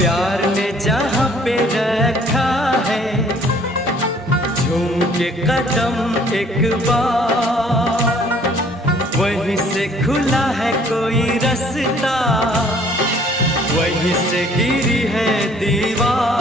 प्यार ने जहाँ पे रखा है, झूम के कदम एक बार, वहीं से खुला है कोई रास्ता, वहीं से गिरी है दीवार।